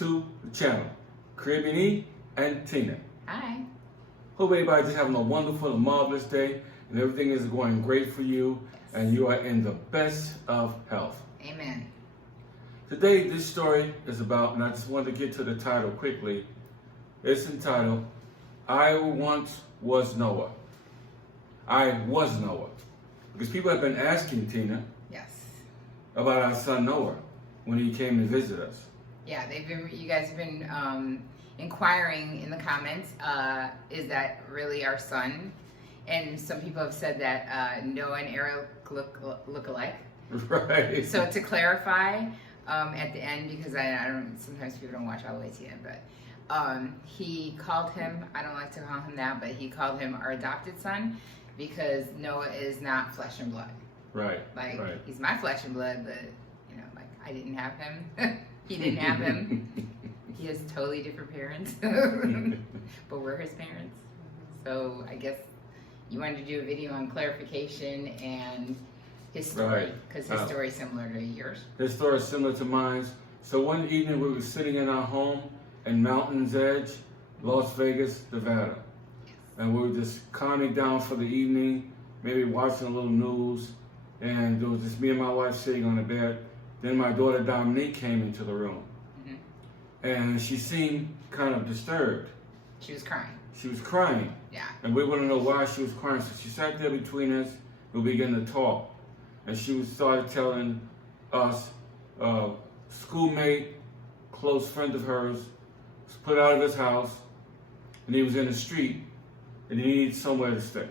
to the channel. Caribbean E and Tina. Hi. Hope everybody's just having a wonderful and marvelous day and everything is going great for you and you are in the best of health. Amen. Today this story is about, and I just wanted to get to the title quickly. It's entitled, I Once Was Noah. I was Noah. Because people have been asking Tina Yes. about our son Noah when he came to visit us. Yeah, you guys have been inquiring in the comments, is that really our son? And some people have said that Noah and Ariel look alike. Right. So to clarify, at the end, because I don't, sometimes people don't watch all the way to the end, but he called him, I don't like to call him that, but he called him our adopted son because Noah is not flesh and blood. Right. Like, right. he's my flesh and blood, but, you know, like, I didn't have him. He didn't have him. He has totally different parents, but we're his parents. So I guess you wanted to do a video on clarification and his story, because his story is similar to yours. His story is similar to mine. So one evening we were sitting in our home in Mountain's Edge, Las Vegas, Nevada. Yes. And we were just calming down for the evening, maybe watching a little news, and it was just me and my wife sitting on the bed. Then my daughter Dominique came into the room, and she seemed kind of disturbed. She was crying. She was crying. Yeah. And we want to know why she was crying. So she sat there between us, we began to talk. And she started telling us, schoolmate, close friend of hers, was put out of his house, and he was in the street, and he needed somewhere to stay.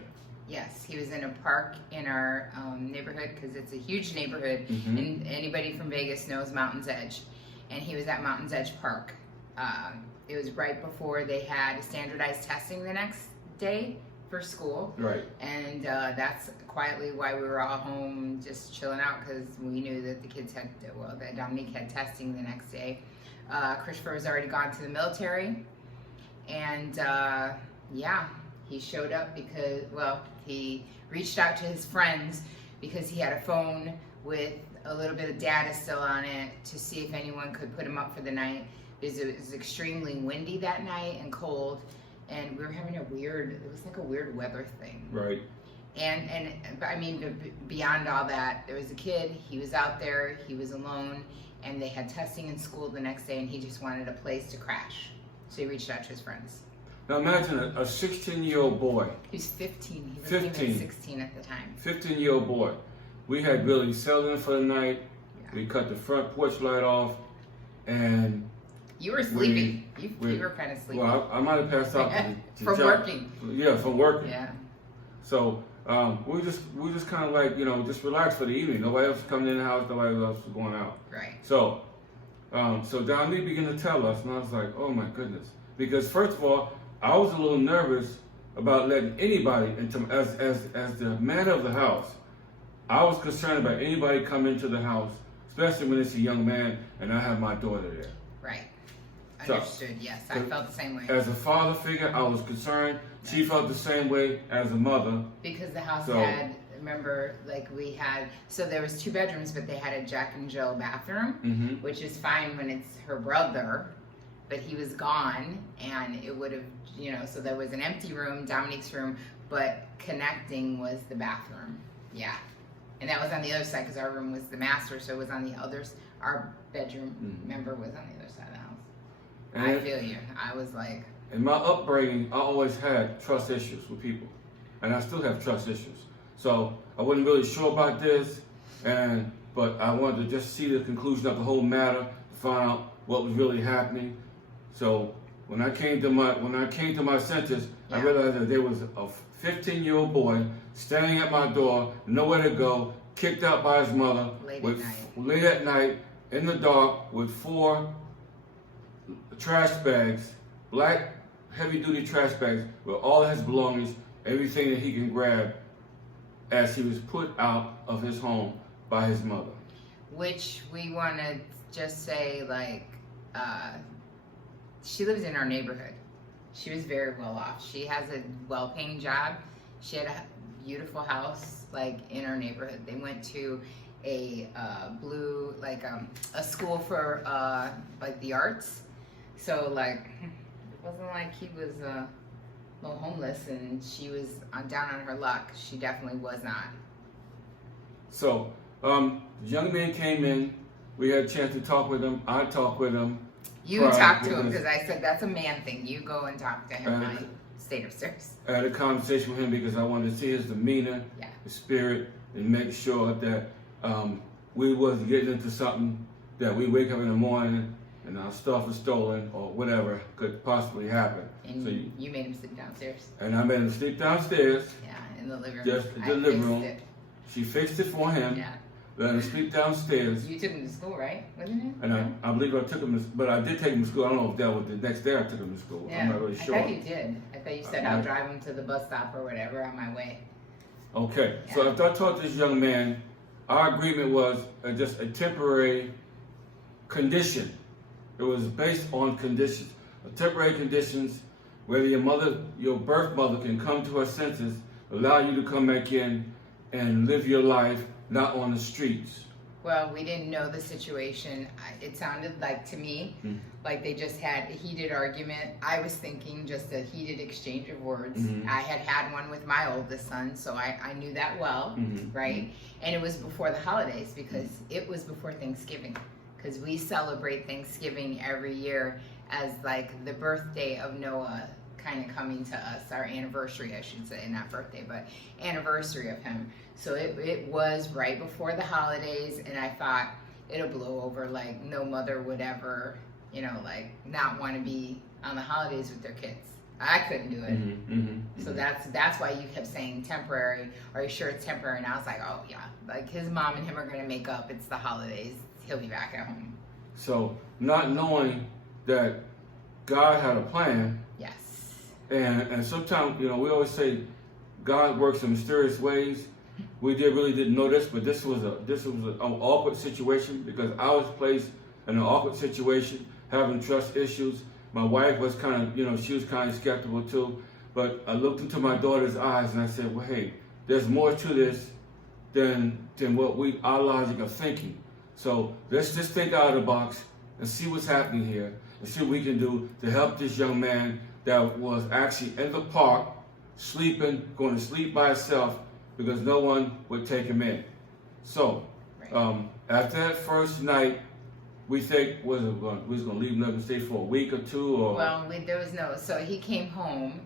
Yes, he was in a park in our neighborhood, because it's a huge neighborhood, and anybody from Vegas knows Mountain's Edge. And he was at Mountain's Edge Park. It was right before they had standardized testing the next day for school. Right. And that's quietly why we were all home just chilling out, because we knew that the kids had, well, that Dominique had testing the next day. Christopher was already gone to the military. And yeah, he showed up because, well, he reached out to his friends because he had a phone with a little bit of data still on it to see if anyone could put him up for the night. It was extremely windy that night and cold, and we were having it was like a weird weather thing. Right. And I mean, beyond all that, there was a kid, he was out there, he was alone, and they had testing in school the next day, and he just wanted a place to crash. So he reached out to his friends. Now imagine a 16-year-old boy. He was 15. He wasn't even 16 at the time. 15-year-old boy. We had Billy settled in for the night. Yeah. We cut the front porch light off, and you were sleeping. You were kind of sleeping. Well, I might have passed out from working. Yeah, from working. Yeah. So we just kind of like, you know, just relax for the evening. Nobody else was coming in the house. Nobody else was going out. Right. So so Dominique began to tell us, and I was like, oh my goodness, because first of all, I was a little nervous about letting anybody into as the man of the house. I was concerned about anybody coming into the house, especially when it's a young man and I have my daughter there. Right. Understood, yes. I felt the same way. As a father figure, I was concerned. She felt the same way as a mother. Because the house had, remember, like we had, so there was 2 bedrooms, but they had a Jack and Jill bathroom, which is fine when it's her brother, but he was gone, and it would have, you know, so there was an empty room, Dominique's room, but connecting was the bathroom. Yeah. And that was on the other side because our room was the master, so it was on the other. Our bedroom member was on the other side of the house. And I feel you. I was like. In my upbringing, I always had trust issues with people, and I still have trust issues. So I wasn't really sure about this, but I wanted to just see the conclusion of the whole matter, find out what was really happening. So when I came to my senses, I realized that there was a 15-year-old boy standing at my door, nowhere to go, kicked out by his mother, late at night, in the dark, with 4 trash bags, black heavy-duty trash bags, with all his belongings, everything that he can grab, as he was put out of his home by his mother. Which we want to just say, like, she lives in our neighborhood. She was very well off. She has a well-paying job. She had a beautiful house, like, in our neighborhood. They went to a a school for like the arts, So like, it wasn't like he was little homeless and she was down on her luck. She definitely was not. So, the young man came in. We had a chance to talk with him. I talked with him. You talked to him because I said that's a man thing. You go and talk to him. I stayed upstairs. I had a conversation with him because I wanted to see his demeanor, his spirit, and make sure that we wasn't getting into something that we wake up in the morning and our stuff is stolen or whatever could possibly happen. And so you made him sleep downstairs. And I made him sleep downstairs. Yeah, in the living room. Just in the living room. It. She fixed it for him. Yeah. Let him sleep downstairs. You took him to school, right? Wasn't it? And I believe I took him, but I did take him to school. I don't know if that was the next day I took him to school. Yeah. I'm not really sure. I thought you did. I thought you said I'll drive him to the bus stop or whatever on my way. Okay. Yeah. So after I talked to this young man, our agreement was just a temporary condition. It was based on conditions. Temporary conditions, whether your birth mother can come to her senses, allow you to come back in and live your life, not on the streets. Well, we didn't know the situation. It sounded like to me, like they just had a heated argument. I was thinking just a heated exchange of words. I had one with my oldest son, so I knew that well, right? And it was before the holidays because it was before Thanksgiving. Because we celebrate Thanksgiving every year as like the birthday of Noah kind of coming to us, our anniversary, I should say, not birthday, but anniversary of him. So it was right before the holidays, and I thought it'll blow over, like no mother would ever, like not want to be on the holidays with their kids. I couldn't do it. So that's why you kept saying temporary. Are you sure it's temporary? And I was like, oh yeah, like his mom and him are going to make up. It's the holidays. He'll be back at home. So not knowing that God had a plan. Yes. And sometimes, we always say God works in mysterious ways. We really didn't know this, but this was an awkward situation because I was placed in an awkward situation, having trust issues. My wife was kind of, she was kind of skeptical too. But I looked into my daughter's eyes and I said, well, hey, there's more to this than what our logic of thinking. So let's just think out of the box and see what's happening here and see what we can do to help this young man that was actually in the park, going to sleep by himself because no one would take him in. So after that first night, we think we was going to leave him and stay for a week or two, or well, there was no. So he came home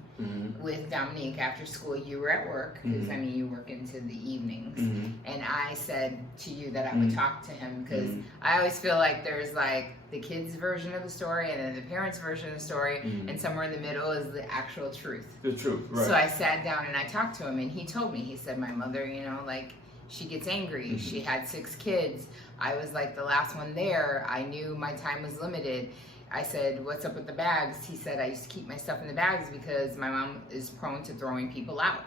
with Dominique after school. You were at work because you work into the evenings, and I said to you that I would talk to him because I always feel like there's like the kids' version of the story and then the parents' version of the story, and somewhere in the middle is the actual truth. The truth, right? So I sat down and I talked to him, and he told me. He said, "My mother, like." She gets angry. She had 6 kids. I was like the last one there. I knew my time was limited. I said, what's up with the bags? He said, I used to keep my stuff in the bags because my mom is prone to throwing people out.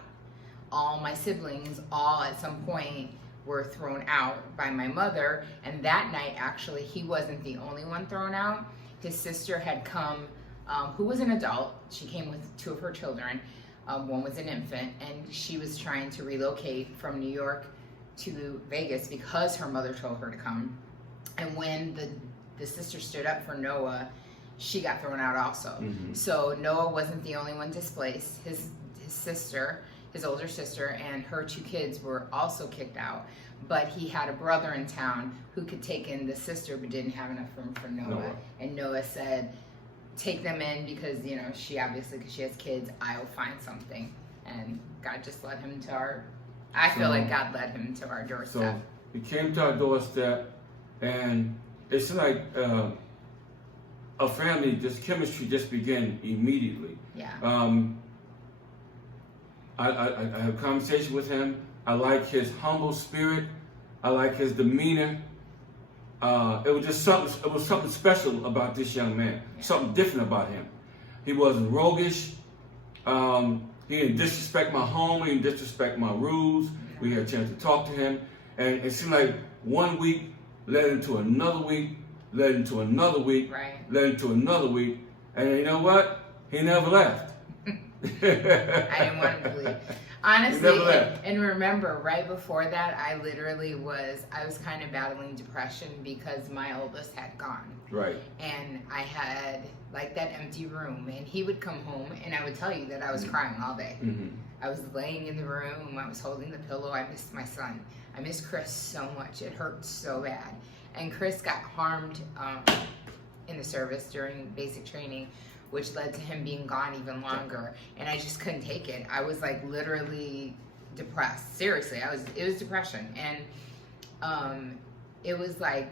All my siblings, at some point, were thrown out by my mother. And that night, actually, he wasn't the only one thrown out. His sister had come, who was an adult. She came with 2 of her children. One was an infant, and she was trying to relocate from New York to Vegas because her mother told her to come. And when the sister stood up for Noah, she got thrown out also. So Noah wasn't the only one displaced. His sister, his older sister, and her 2 kids were also kicked out. But he had a brother in town who could take in the sister but didn't have enough room for Noah. And Noah said, take them in because, she obviously, because she has kids, I'll find something. And God just led him to I feel like God led him to our doorstep. So he came to our doorstep, and it's like a family, chemistry just began immediately. Yeah. I had a conversation with him. I like his humble spirit. I like his demeanor. It was just something special about this young man. Yeah. Something different about him. He wasn't roguish. He didn't disrespect my home. He didn't disrespect my rules. We had a chance to talk to him. And it seemed like one week led into another week, led into another week, led into another week. And you know what? He never left. I didn't want him to leave. Honestly, never left. and remember, right before that, I was kind of battling depression because my oldest had gone. Right. And I had like that empty room, and he would come home, and I would tell you that I was crying all day. Mm-hmm. I was laying in the room, I was holding the pillow, I missed my son. I miss Chris so much, it hurt so bad. And Chris got harmed in the service during basic training, which led to him being gone even longer. And I just couldn't take it. I was like literally depressed. Seriously, it was depression. And it was like,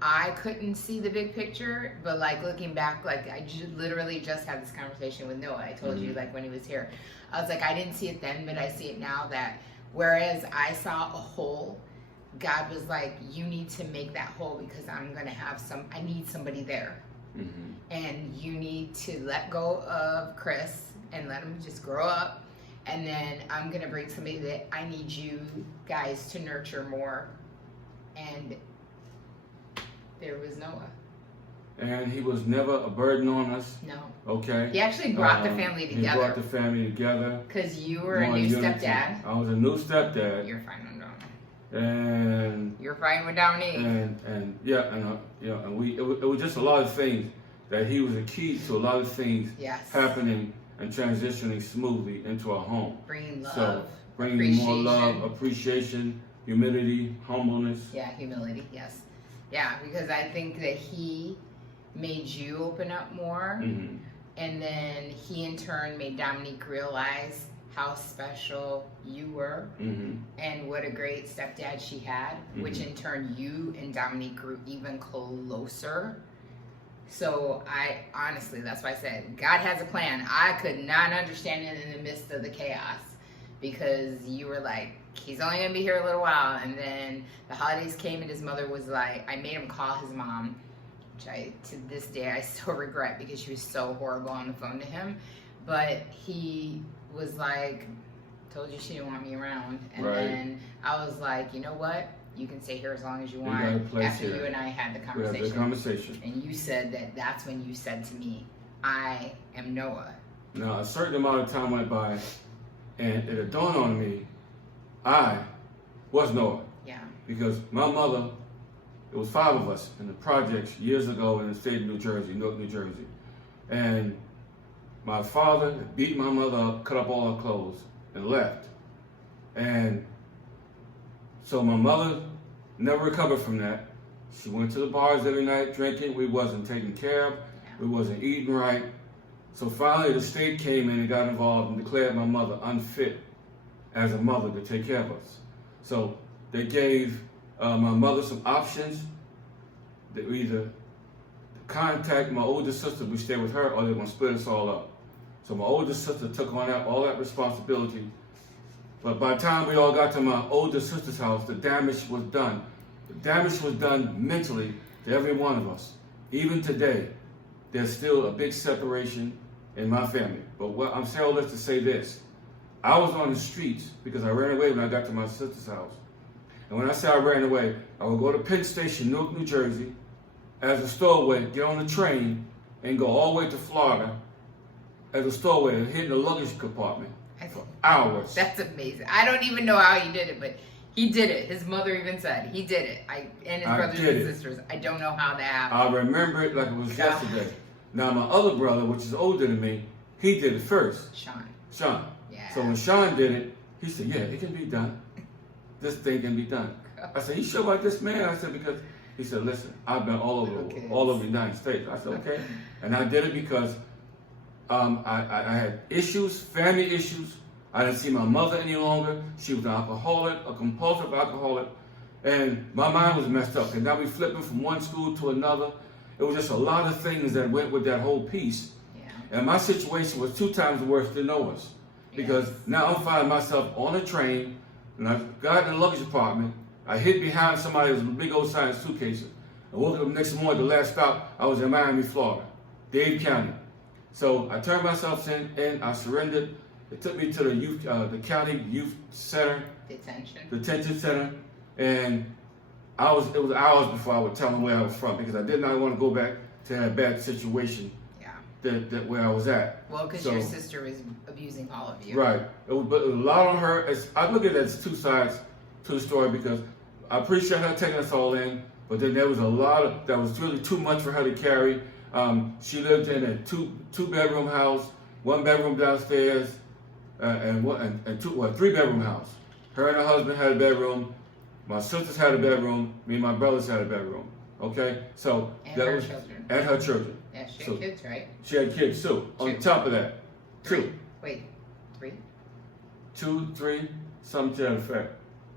I couldn't see the big picture, but like looking back, like I literally just had this conversation with Noah. I told you like when he was here. I was like, I didn't see it then, but I see it now, that whereas I saw a hole, God was like, you need to make that hole because I need somebody there. Mm-hmm. And you need to let go of Chris and let him just grow up. And then I'm going to bring somebody that I need you guys to nurture more. And there was Noah. And he was never a burden on us. No. Okay. He actually brought the family together. He brought the family together. Because you were a new stepdad. I was a new stepdad. You're fine with Dominic. And you're fine with Dominic. And it was just a lot of things that he was a key to a lot of things happening and transitioning smoothly into our home. Bringing love. So bringing more love, appreciation, humility, humbleness. Yeah, humility. Yes. Yeah, because I think that he made you open up more, and then he in turn made Dominique realize how special you were, and what a great stepdad she had, which in turn you and Dominique grew even closer. So I honestly, that's why I said God has a plan. I could not understand it in the midst of the chaos, because you were like, he's only gonna be here a little while. And then the holidays came and his mother was like, I made him call his mom, which to this day I still regret because she was so horrible on the phone to him. But he was like, told you she didn't want me around. And then I was like, you know what? You can stay here as long as you want. After you and I had the conversation. We had the conversation. And you said that's when you said to me, I am Noah. Now, a certain amount of time went by, and it dawned on me, I was Noah. Yeah. Because my mother, it was 5 of us in the projects years ago in the state of New Jersey, Newark, New Jersey. And my father beat my mother up, cut up all her clothes, and left. And so my mother never recovered from that. She went to the bars every night drinking. We wasn't taken care of. We wasn't eating right. So finally the state came in and got involved and declared my mother unfit as a mother to take care of us. So they gave my mother some options. They were either contact my older sister, we stay with her, or they're going to split us all up. So my older sister took on all that responsibility. But by the time we all got to my older sister's house, the damage was done. The damage was done mentally to every one of us. Even today, there's still a big separation in my family. But what I'm saying all this to say this. I was on the streets because I ran away when I got to my sister's house. And when I say I ran away, I would go to Penn Station, Newark, New Jersey, as a stowaway, get on the train, and go all the way to Florida as a stowaway and hit in the luggage compartment for hours. That's amazing. I don't even know how he did it, but he did it. His mother even said he did it. And his brothers and sisters. I don't know how that happened. I remember it like it was yesterday. Now my other brother, which is older than me, he did it first. Sean. Yeah. So when Sean did it, he said, yeah, it can be done. This thing can be done. I said, you sure about this, man? I said, because he said, listen, I've been all over the United States. I said, okay. And I did it because I had issues, family issues. I didn't see my mother any longer. She was an alcoholic, a compulsive alcoholic. And my mind was messed up. And now we flipping from one school to another. It was just a lot of things that went with that whole piece. Yeah. And my situation was 2 times worse than Noah's. Because now I'm finding myself on a train, and I got in the luggage compartment. I hid behind somebody with a big old signed suitcases. I woke up the next morning, the last stop, I was in Miami, Florida, Dade County. So I turned myself in, I surrendered. It took me to the county youth center, detention center, and it was hours before I would tell them where I was from because I did not want to go back to that bad situation that where I was at. Well, because your sister was abusing all of you. Right. But it was a lot on her. I look at it as two sides to the story because I appreciate her taking us all in, but then there was a lot that was really too much for her to carry. She lived in a two bedroom house, 1 bedroom downstairs, and 3 bedroom house. Her and her husband had a bedroom. My sisters had a bedroom. Me and my brothers had a bedroom. Okay, so and her children. And her children. Yeah, she had kids, right? She had kids too. On top of that, 2. Wait, 3? 2, 3, something to that effect.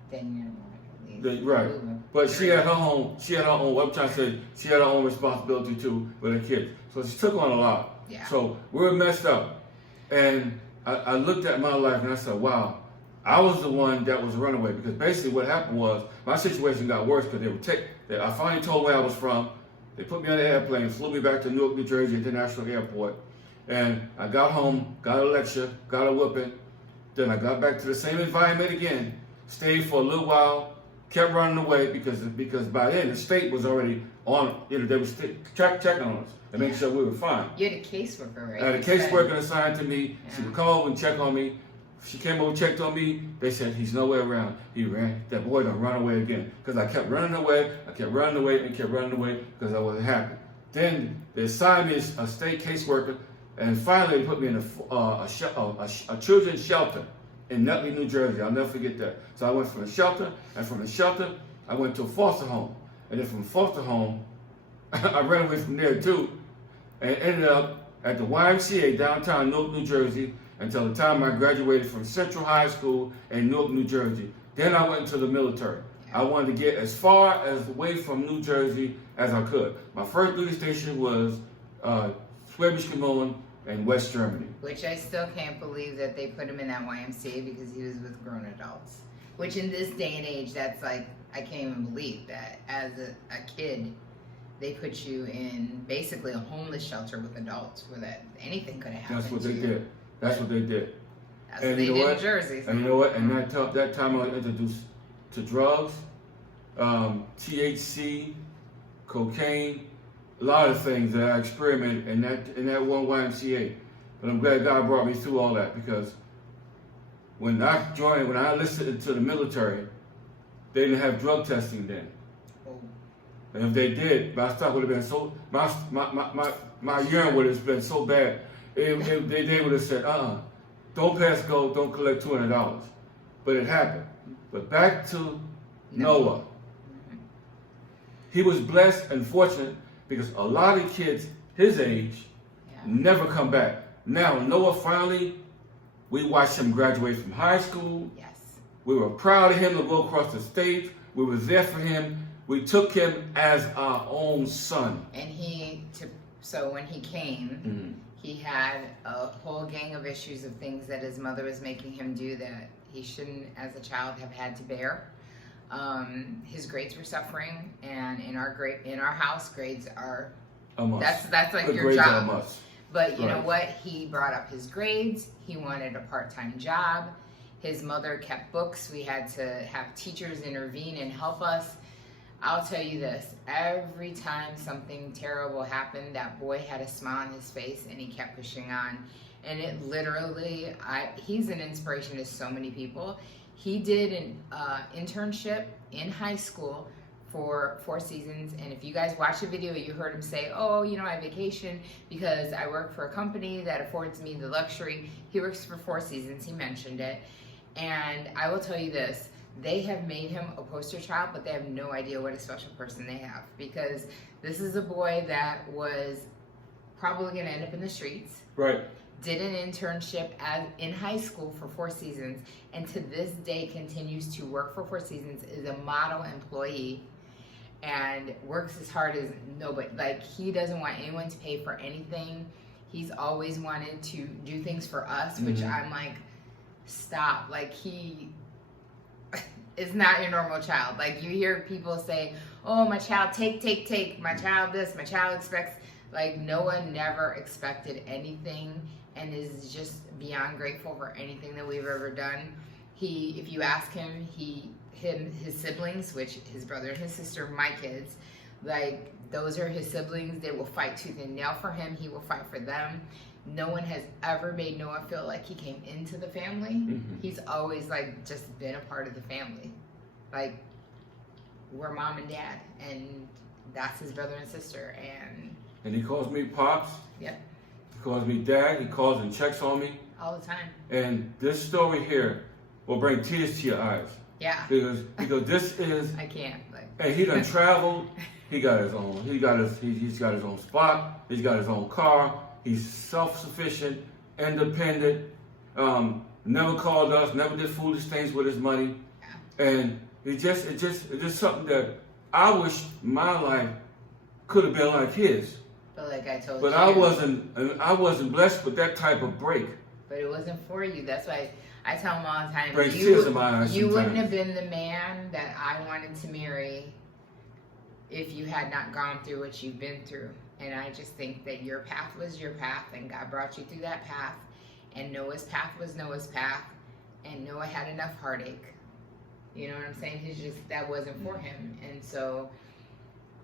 Then Right, but she had her own. She had her own. What I'm trying to say, she had her own responsibility too with her kids. So she took on a lot. Yeah. So we were messed up, and I looked at my life and I said, "Wow, I was the one that was a runaway." Because basically, what happened was my situation got worse because I finally told where I was from. They put me on the airplane, flew me back to Newark, New Jersey International Airport, and I got home, got a lecture, got a whooping. Then I got back to the same environment again. Stayed for a little while. Kept running away because by then the state was already on. They were checking on us and making sure we were fine. You had a caseworker, right? I had a caseworker assigned to me. Yeah. She would come over and check on me. She came over and checked on me. They said he's nowhere around. He ran. That boy done run away again. Because I kept running away. I kept running away and kept running away because I wasn't happy. Then they assigned me a state caseworker, and finally they put me in a children's shelter in Nutley, New Jersey. I'll never forget that. So I went from a shelter, and from the shelter, I went to a foster home. And then from foster home, I ran away from there too, and ended up at the YMCA downtown Newark, New Jersey, until the time I graduated from Central High School in Newark, New Jersey. Then I went into the military. I wanted to get as far away from New Jersey as I could. My first duty station was Schwäbisch Gmünd in West Germany. Which I still can't believe that they put him in that YMCA because he was with grown adults. Which in this day and age, that's like, I can't even believe that as a kid, they put you in basically a homeless shelter with adults where that anything could have happened. That's what they did. That's what they did. That's what they did in Jersey. And you know what? And that time I was introduced to drugs, THC, cocaine, a lot of things that I experimented in that one YMCA. But I'm glad God brought me through all that because when I enlisted into the military, they didn't have drug testing then. Oh. And if they did, my stuff would have been so my urine would have been so bad. They would have said, don't pass go, don't collect $200. But it happened. But back to Noah. He was blessed and fortunate because a lot of kids his age never come back. Now, Noah finally, we watched him graduate from high school. Yes. We were proud of him to go across the stage. We were there for him. We took him as our own son. And so when he came, he had a whole gang of issues of things that his mother was making him do that he shouldn't, as a child, have had to bear. His grades were suffering, and in our house, grades are a must. That's like Good your grades job. Are a must. But you know what? He brought up his grades. He wanted a part-time job. His mother kept books. We had to have teachers intervene and help us. I'll tell you this, every time something terrible happened, that boy had a smile on his face and he kept pushing on. And it literally, he's an inspiration to so many people. He did an internship in high school for 4 seasons, and if you guys watch the video, you heard him say, oh, I vacation because I work for a company that affords me the luxury. He works for 4 seasons, he mentioned it. And I will tell you this, they have made him a poster child, but they have no idea what a special person they have, because this is a boy that was probably going to end up in the streets. Right. Did an internship in high school for 4 seasons, and to this day continues to work for 4 seasons, is a model employee, and works as hard as nobody. Like, he doesn't want anyone to pay for anything. He's always wanted to do things for us, which I'm like, stop. Like, he is not your normal child. Like, you hear people say, oh, my child, take. My child this, my child expects. Like, Noah never expected anything and is just beyond grateful for anything that we've ever done. If you ask him, his siblings, which his brother and his sister, my kids, like, Those are his siblings. They will fight tooth and nail for him. He will fight for them. No one has ever made Noah feel like he came into the family. Mm-hmm. He's always like just been a part of the family. Like, we're mom and dad, and that's his brother and sister. And he calls me Pops. Yep. He calls me Dad. He calls and checks on me. All the time. And this story here will bring tears to your eyes. Yeah. Because this is. I can't. Like. And he done traveled. He got his own. He's got his own spot. He's got his own car. He's self-sufficient, independent. Never called us. Never did foolish things with his money. Yeah. And it's just something that I wish my life could have been like his. But like I told but you. I wasn't blessed with that type of break. But it wasn't for you. That's why I tell him all the time. Brings tears in my eyes You wouldn't sometimes. have been the man that I wanted to marry if you had not gone through what you've been through. And I just think that your path was your path, and God brought you through that path. And Noah's path was Noah's path, and Noah had enough heartache. You know what I'm saying? That wasn't for him. And so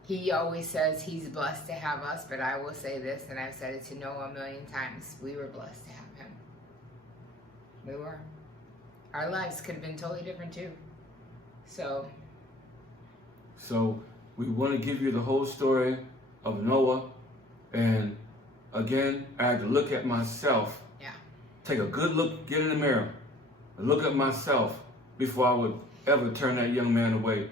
he always says he's blessed to have us, but I will say this, and I've said it to Noah a million times, we were blessed to have him. We were. Our lives could have been totally different too. So we want to give you the whole story of Noah. And again, I had to look at myself. yeah. Take a good look, get in the mirror, and look at myself before I would ever turn that young man away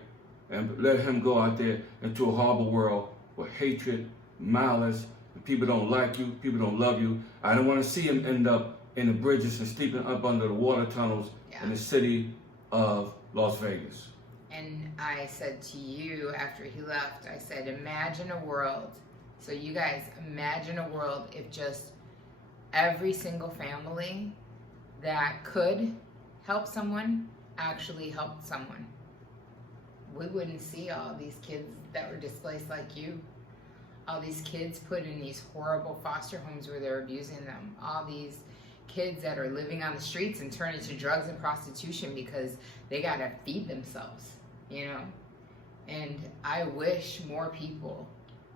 and let him go out there into a horrible world with hatred, malice, and people don't like you, people don't love you. I don't want to see him end up in the bridges and sleeping up under the water tunnels in the city of Las Vegas. And I said to you after he left, I said, imagine a world. So you guys, imagine a world if just every single family that could help someone actually helped someone. We wouldn't see all these kids that were displaced like you. All these kids put in these horrible foster homes where they're abusing them. All these kids that are living on the streets and turning to drugs and prostitution because they gotta feed themselves, you know? And I wish more people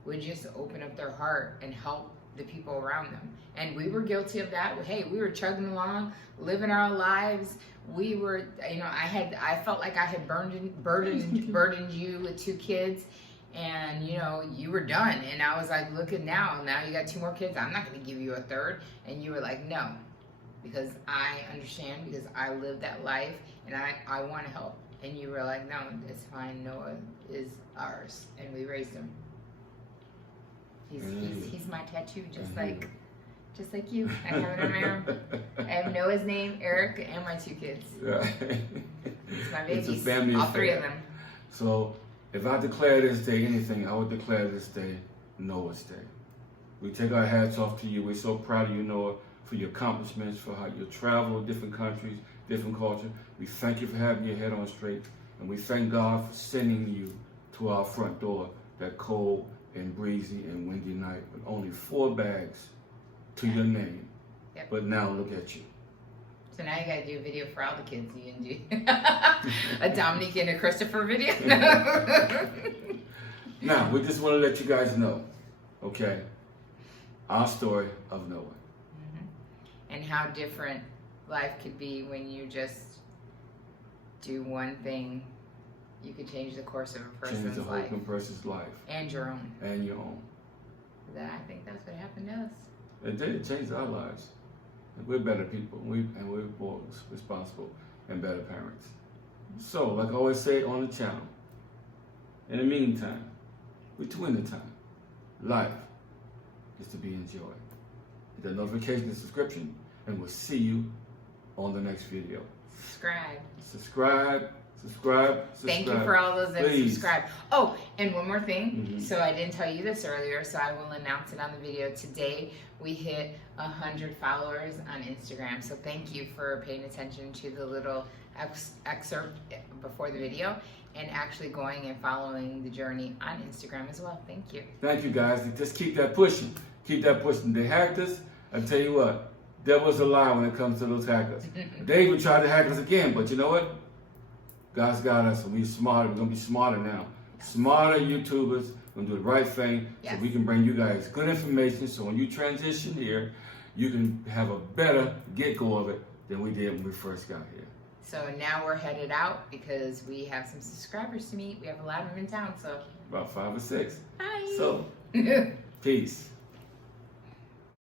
would just open up their heart and help the people around them. And we were guilty of that. Hey, we were chugging along, living our lives. We were, you know, I felt like I had burdened you with 2 kids, and you know, you were done. And I was like, look at now you got 2 more kids. I'm not gonna give you a 3rd. And you were like, no, because I understand, because I lived that life, and I want to help. And you were like, no, it's fine. Noah is ours, and we raised him. He's my tattoo, just like you. I have it on my arm. I have Noah's name, Eric, and my 2 kids. Yeah. It's my babies. It's a family all affair. 3 of them. So if I declare this day anything, I would declare this day Noah's Day. We take our hats off to you. We're so proud of you, Noah, for your accomplishments, for how you travel different countries, different culture. We thank you for having your head on straight, and we thank God for sending you to our front door that cold and breezy and windy night with only 4 bags to your name. Yep. But now look at you. So now you gotta do a video for all the kids. You can do a Dominic and a Christopher video. Now, we just want to let you guys know, okay, our story of Noah. And how different life could be when you just do one thing. You could change the course of a person's Change the whole life. person's life. And your own. And your own. I think that's what happened to us. It did change our lives. And we're better people. We're more responsible and better parents. So, like I always say on the channel, in the meantime, we're 2 in the time. Life is to be enjoyed. Hit that notification and subscription, and we'll see you on the next video. Subscribe. Thank you for all those that subscribe. Oh, and one more thing. Mm-hmm. So I didn't tell you this earlier, so I will announce it on the video. Today we hit 100 followers on Instagram. So thank you for paying attention to the little excerpt before the video and actually going and following the journey on Instagram as well. Thank you. Thank you, guys. Just keep that pushing. Keep that pushing. They hacked us. I tell you what, devil's a lie when it comes to those hackers. They even tried to hack us again, but you know what? God's got us, and we're smarter. We're going to be smarter now. Smarter YouTubers We're gonna do the right thing Yes. so we can bring you guys good information. So when you transition here, you can have a better get-go of it than we did when we first got here. So now we're headed out because we have some subscribers to meet. We have a lot of them in town, so About 5 or 6. bye. So, peace.